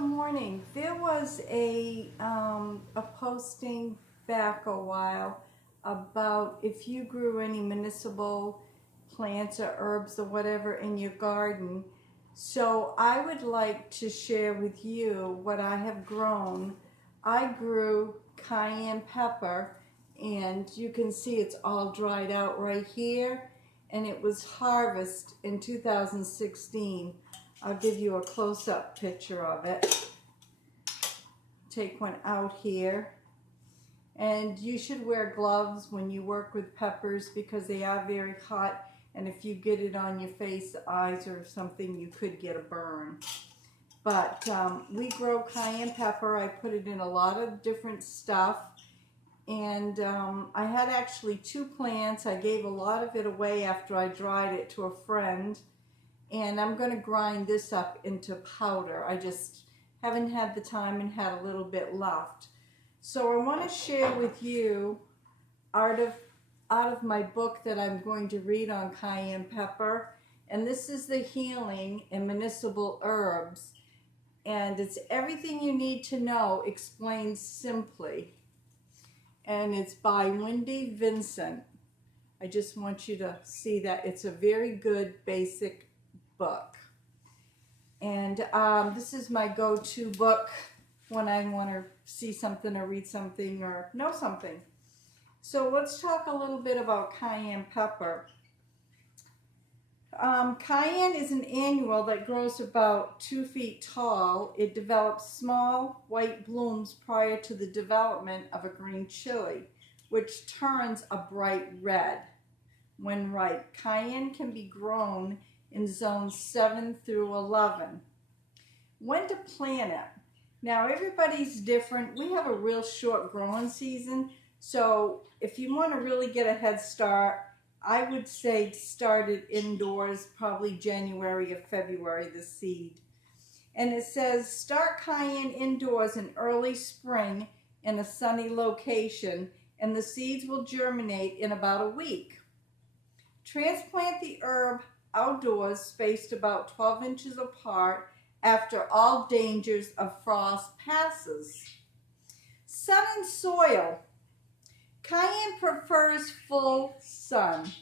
good morning. There was a posting back a while about if you grew any medicinal plants or herbs or whatever in your garden. So I would like to share with you what I have grown. I grew cayenne pepper, and you can see it's all dried out right here, and it was harvested in 2016. I'll give you a close-up picture of it. Take one out here. And you should wear gloves when you work with peppers because they are very hot, and if you get it on your face, eyes, or something, you could get a burn. But we grow cayenne pepper. I put it in a lot of different stuff. And I had actually 2 plants. I gave a lot of it away after I dried it to a friend. And I'm going to grind this up into powder. I just haven't had the time and had a little bit left. So I want to share with you out of my book that I'm going to read on cayenne pepper. And this is the Healing and Medicinal Herbs. And it's everything you need to know explained simply. And it's by Wendy Vincent. I just want you to see that it's a very good basic book. And this is my go-to book when I want to see something or read something or know something. So let's talk a little bit about cayenne pepper. Cayenne is an annual that grows about 2 feet tall. It develops small white blooms prior to the development of a green chili, which turns a bright red when ripe. Cayenne can be grown in zones 7 through 11. When to plant it? Now everybody's different. We have a real short growing season, so if you want to really get a head start, I would say start it indoors, probably January or February, the seed. And it says start cayenne indoors in early spring in a sunny location, and the seeds will germinate in about a week. Transplant the herb outdoors, spaced about 12 inches apart after all dangers of frost passes. Sun and soil. Cayenne prefers full sun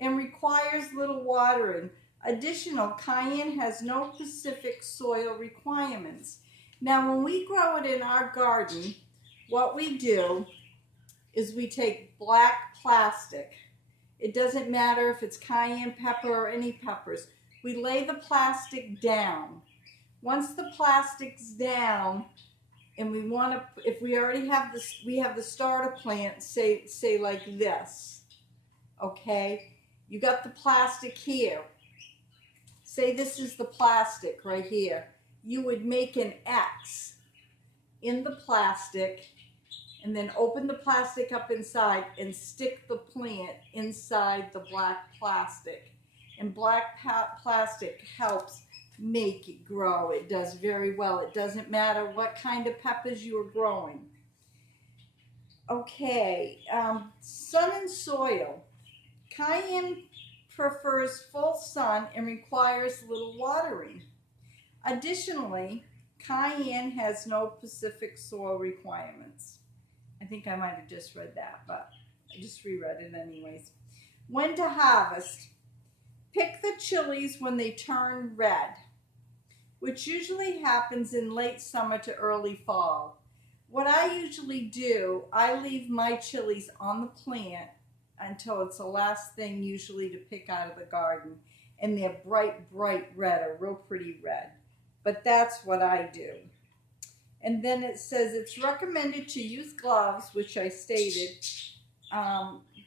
and requires little watering. Additional, cayenne has no specific soil requirements. Now, when we grow it in our garden, what we do is we take black plastic. It doesn't matter if it's cayenne pepper or any peppers. We lay the plastic down. Once the plastic's down, and we want to, if we already have this, we have the starter plant, say like this, okay? You got the plastic here. Say this is the plastic right here. You would make an X in the plastic, and then open the plastic up inside and stick the plant inside the black plastic. And black plastic helps make it grow. It does very well. It doesn't matter what kind of peppers you are growing. Okay, sun and soil. Cayenne prefers full sun and requires little watering. Additionally, cayenne has no specific soil requirements. I think I might have just read that, but I just reread it anyways. When to harvest. Pick the chilies when they turn red, which usually happens in late summer to early fall. What I usually do, I leave my chilies on the plant until it's the last thing usually to pick out of the garden. And they're bright, bright red, a real pretty red. But that's what I do. And then it says it's recommended to use gloves, which I stated,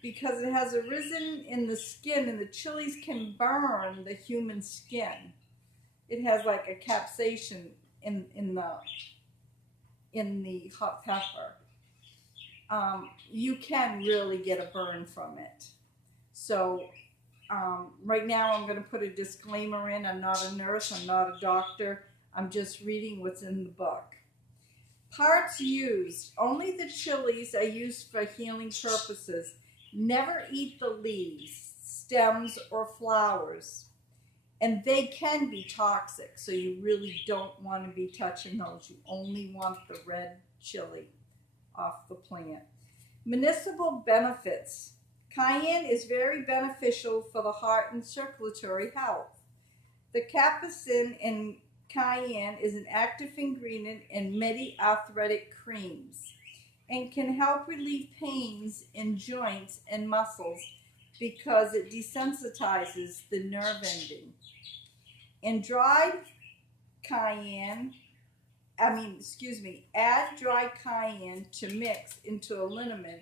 because it has arisen in the skin, and the chilies can burn the human skin. It has like a capsaicin in the hot pepper. You can really get a burn from it. So right now I'm going to put a disclaimer in. I'm not a nurse. I'm not a doctor. I'm just reading what's in the book. Parts used. Only the chilies are used for healing purposes. Never eat the leaves, stems, or flowers. And they can be toxic, so you really don't want to be touching those. You only want the red chili off the plant. Medicinal benefits. Cayenne is very beneficial for the heart and circulatory health. The capsaicin in cayenne is an active ingredient in many arthritic creams and can help relieve pains in joints and muscles because it desensitizes the nerve ending. In dried cayenne, add dry cayenne to mix into a liniment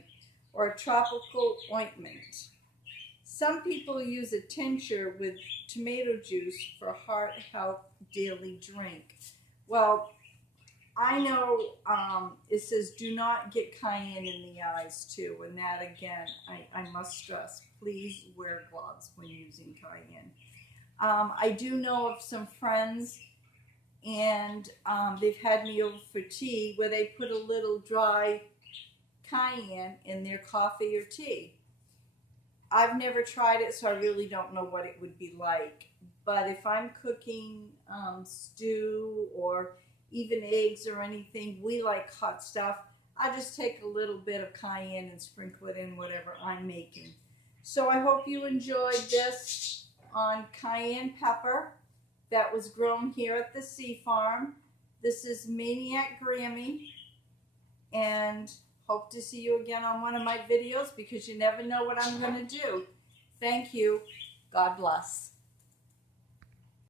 or a tropical ointment. Some people use a tincture with tomato juice for heart health daily drink. Well, I know it says do not get cayenne in the eyes too, and that again, I must stress, please wear gloves when using cayenne. I do know of some friends, and they've had me over for tea where they put a little dry cayenne in their coffee or tea. I've never tried it, so I really don't know what it would be like. But if I'm cooking stew or even eggs or anything, we like hot stuff, I just take a little bit of cayenne and sprinkle it in whatever I'm making. So I hope you enjoyed this on cayenne pepper that was grown here at the Sea Farm. This is Maniac Grammy, and hope to see you again on one of my videos because you never know what I'm going to do. Thank you. God bless.